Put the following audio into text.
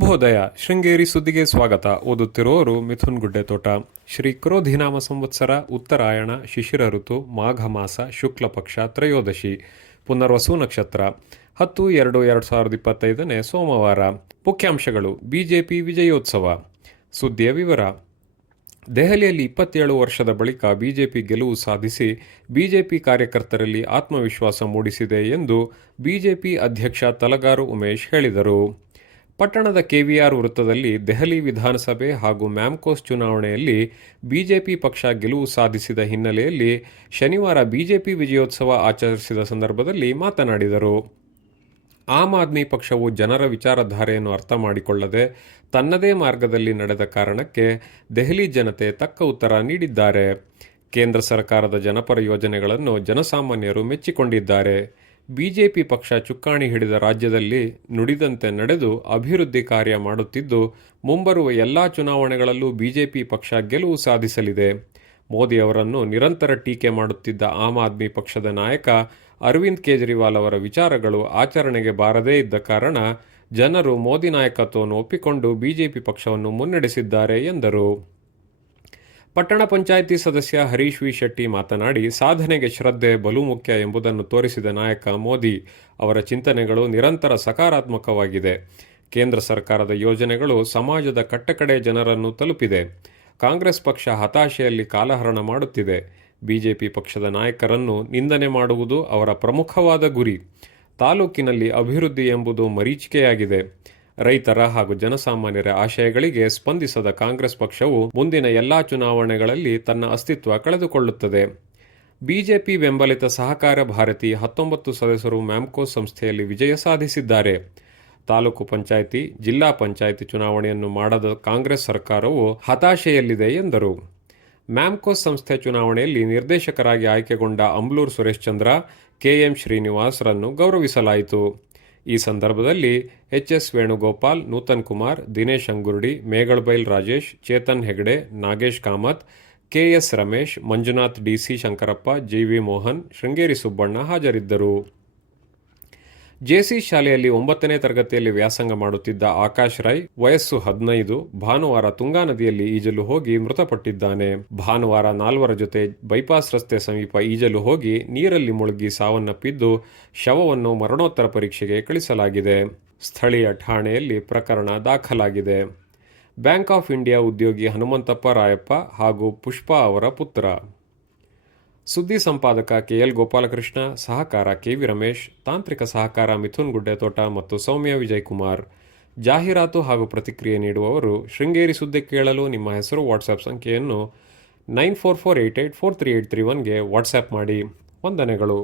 ಶುಭೋದಯ. ಶೃಂಗೇರಿ ಸುದ್ದಿಗೆ ಸ್ವಾಗತ. ಓದುತ್ತಿರುವವರು ಮಿಥುನ್ ಗುಡ್ಡೆತೋಟ. ಶ್ರೀ ಕ್ರೋಧಿನಾಮ ಸಂವತ್ಸರ, ಉತ್ತರಾಯಣ, ಶಿಶಿರ ಋತು, ಮಾಘ ಮಾಸ, ಶುಕ್ಲ ಪಕ್ಷ, ತ್ರಯೋದಶಿ, ಪುನರ್ವಸು ನಕ್ಷತ್ರ, 10/2/2025 ಸೋಮವಾರ. ಮುಖ್ಯಾಂಶಗಳು. ಬಿಜೆಪಿ ವಿಜಯೋತ್ಸವ. ಸುದ್ದಿಯ ವಿವರ. ದೆಹಲಿಯಲ್ಲಿ 27 ವರ್ಷದ ಬಳಿಕ ಬಿಜೆಪಿ ಗೆಲುವು ಸಾಧಿಸಿ ಬಿಜೆಪಿ ಕಾರ್ಯಕರ್ತರಲ್ಲಿ ಆತ್ಮವಿಶ್ವಾಸ ಮೂಡಿಸಿದೆ ಎಂದು ಬಿಜೆಪಿ ಅಧ್ಯಕ್ಷ ತಲಗಾರು ಉಮೇಶ್ ಹೇಳಿದರು. ಪಟ್ಟಣದ ಕೆವಿಆರ್ ವೃತ್ತದಲ್ಲಿ ದೆಹಲಿ ವಿಧಾನಸಭೆ ಹಾಗೂ ಮ್ಯಾಮ್ಕೋಸ್ ಚುನಾವಣೆಯಲ್ಲಿ ಬಿಜೆಪಿ ಪಕ್ಷ ಗೆಲುವು ಸಾಧಿಸಿದ ಹಿನ್ನೆಲೆಯಲ್ಲಿ ಶನಿವಾರ ಬಿಜೆಪಿ ವಿಜಯೋತ್ಸವ ಆಚರಿಸಿದ ಸಂದರ್ಭದಲ್ಲಿ ಮಾತನಾಡಿದರು. ಆಮ್ ಆದ್ಮಿ ಪಕ್ಷವು ಜನರ ವಿಚಾರಧಾರೆಯನ್ನು ಅರ್ಥ ಮಾಡಿಕೊಳ್ಳದೆ ತನ್ನದೇ ಮಾರ್ಗದಲ್ಲಿ ನಡೆದ ಕಾರಣಕ್ಕೆ ದೆಹಲಿ ಜನತೆ ತಕ್ಕ ಉತ್ತರ ನೀಡಿದ್ದಾರೆ. ಕೇಂದ್ರ ಸರ್ಕಾರದ ಜನಪರ ಯೋಜನೆಗಳನ್ನು ಜನಸಾಮಾನ್ಯರು ಮೆಚ್ಚಿಕೊಂಡಿದ್ದಾರೆ. ಬಿಜೆಪಿ ಪಕ್ಷ ಚುಕ್ಕಾಣಿ ಹಿಡಿದ ರಾಜ್ಯದಲ್ಲಿ ನುಡಿದಂತೆ ನಡೆದು ಅಭಿವೃದ್ಧಿ ಕಾರ್ಯ ಮಾಡುತ್ತಿದ್ದು, ಮುಂಬರುವ ಎಲ್ಲಾ ಚುನಾವಣೆಗಳಲ್ಲೂ ಬಿಜೆಪಿ ಪಕ್ಷ ಗೆಲುವು ಸಾಧಿಸಲಿದೆ. ಮೋದಿ ಅವರನ್ನು ನಿರಂತರ ಟೀಕೆ ಮಾಡುತ್ತಿದ್ದ ಆಮ್ ಆದ್ಮಿ ಪಕ್ಷದ ನಾಯಕ ಅರವಿಂದ್ ಕೇಜ್ರಿವಾಲ್ ಅವರ ವಿಚಾರಗಳು ಆಚರಣೆಗೆ ಬಾರದೇ ಇದ್ದ ಕಾರಣ ಜನರು ಮೋದಿ ನಾಯಕತ್ವವನ್ನು ಒಪ್ಪಿಕೊಂಡು ಬಿಜೆಪಿ ಪಕ್ಷವನ್ನು ಮುನ್ನಡೆಸಿದ್ದಾರೆ ಎಂದರು. ಪಟ್ಟಣ ಪಂಚಾಯಿತಿ ಸದಸ್ಯ ಹರೀಶ್ ವಿ ಶೆಟ್ಟಿ ಮಾತನಾಡಿ, ಸಾಧನೆಗೆ ಶ್ರದ್ಧೆ ಬಲು ಮುಖ್ಯ ಎಂಬುದನ್ನು ತೋರಿಸಿದ ನಾಯಕ ಮೋದಿ ಅವರ ಚಿಂತನೆಗಳು ನಿರಂತರ ಸಕಾರಾತ್ಮಕವಾಗಿದೆ. ಕೇಂದ್ರ ಸರ್ಕಾರದ ಯೋಜನೆಗಳು ಸಮಾಜದ ಕಟ್ಟಕಡೆ ಜನರನ್ನು ತಲುಪಿದೆ. ಕಾಂಗ್ರೆಸ್ ಪಕ್ಷ ಹತಾಶೆಯಲ್ಲಿ ಕಾಲಹರಣ ಮಾಡುತ್ತಿದೆ. ಬಿಜೆಪಿ ಪಕ್ಷದ ನಾಯಕರನ್ನು ನಿಂದನೆ ಮಾಡುವುದು ಅವರ ಪ್ರಮುಖವಾದ ಗುರಿ. ತಾಲೂಕಿನಲ್ಲಿ ಅಭಿವೃದ್ಧಿ ಎಂಬುದು ಮರೀಚಿಕೆಯಾಗಿದೆ. ರೈತರ ಹಾಗೂ ಜನಸಾಮಾನ್ಯರ ಆಶಯಗಳಿಗೆ ಸ್ಪಂದಿಸದ ಕಾಂಗ್ರೆಸ್ ಪಕ್ಷವು ಮುಂದಿನ ಎಲ್ಲಾ ಚುನಾವಣೆಗಳಲ್ಲಿ ತನ್ನ ಅಸ್ತಿತ್ವ ಕಳೆದುಕೊಳ್ಳುತ್ತದೆ. ಬಿಜೆಪಿ ಬೆಂಬಲಿತ ಸಹಕಾರ ಭಾರತಿ 19 ಸದಸ್ಯರು ಮ್ಯಾಮ್ಕೋಸ್ ಸಂಸ್ಥೆಯಲ್ಲಿ ವಿಜಯ ಸಾಧಿಸಿದ್ದಾರೆ. ತಾಲೂಕು ಪಂಚಾಯಿತಿ, ಜಿಲ್ಲಾ ಪಂಚಾಯಿತಿ ಚುನಾವಣೆಯನ್ನು ಮಾಡದ ಕಾಂಗ್ರೆಸ್ ಸರ್ಕಾರವು ಹತಾಶೆಯಲ್ಲಿದೆ ಎಂದರು. ಮ್ಯಾಮ್ಕೋಸ್ ಸಂಸ್ಥೆ ಚುನಾವಣೆಯಲ್ಲಿ ನಿರ್ದೇಶಕರಾಗಿ ಆಯ್ಕೆಗೊಂಡ ಅಂಬ್ಲೂರು ಸುರೇಶ್ ಚಂದ್ರ, ಕೆಎಂ ಶ್ರೀನಿವಾಸ್ರನ್ನು ಗೌರವಿಸಲಾಯಿತು. ಈ ಸಂದರ್ಭದಲ್ಲಿ HS Venugopal, Nutan Kumar, Dinesh Angurdi, Megalbail Rajesh, Chetan Hegde, Nagesh Kamath, KS Ramesh, Manjunath, DC Shankarappa, GV Mohan, Sringeri Subbanna ಹಾಜರಿದ್ದರು. ಜೆಸಿ ಶಾಲೆಯಲ್ಲಿ 9ನೇ ತರಗತಿಯಲ್ಲಿ ವ್ಯಾಸಂಗ ಮಾಡುತ್ತಿದ್ದ ಆಕಾಶ್ ರೈ, ವಯಸ್ಸು 15, ಭಾನುವಾರ ತುಂಗಾ ನದಿಯಲ್ಲಿ ಈಜಲು ಹೋಗಿ ಮೃತಪಟ್ಟಿದ್ದಾನೆ. ಭಾನುವಾರ 4 ಜೊತೆ ಬೈಪಾಸ್ ರಸ್ತೆ ಸಮೀಪ ಈಜಲು ಹೋಗಿ ನೀರಲ್ಲಿ ಮುಳುಗಿ ಸಾವನ್ನಪ್ಪಿದ್ದು, ಶವವನ್ನು ಮರಣೋತ್ತರ ಪರೀಕ್ಷೆಗೆ ಕಳಿಸಲಾಗಿದೆ. ಸ್ಥಳೀಯ ಠಾಣೆಯಲ್ಲಿ ಪ್ರಕರಣ ದಾಖಲಾಗಿದೆ. ಬ್ಯಾಂಕ್ ಆಫ್ ಇಂಡಿಯಾ ಉದ್ಯೋಗಿ ಹನುಮಂತಪ್ಪ ರಾಯಪ್ಪ ಹಾಗೂ ಪುಷ್ಪಾ ಅವರ ಪುತ್ರ. ಸುದ್ದಿ ಸಂಪಾದಕ ಕೆಎಲ್ ಗೋಪಾಲಕೃಷ್ಣ, ಸಹಕಾರ ಕೆವಿ ರಮೇಶ್, ತಾಂತ್ರಿಕ ಸಹಕಾರ ಮಿಥುನ್ ಗುಡ್ಡೆತೋಟ ಮತ್ತು ಸೌಮ್ಯ ವಿಜಯಕುಮಾರ್. ಜಾಹೀರಾತು ಹಾಗೂ ಪ್ರತಿಕ್ರಿಯೆ ನೀಡುವವರು. ಶೃಂಗೇರಿ ಸುದ್ದಿ ಕೇಳಲು ನಿಮ್ಮ ಹೆಸರು, ವಾಟ್ಸ್ಆ್ಯಪ್ ಸಂಖ್ಯೆಯನ್ನು 9448843831ಗೆ ವಾಟ್ಸ್ಆ್ಯಪ್ ಮಾಡಿ. ವಂದನೆಗಳು.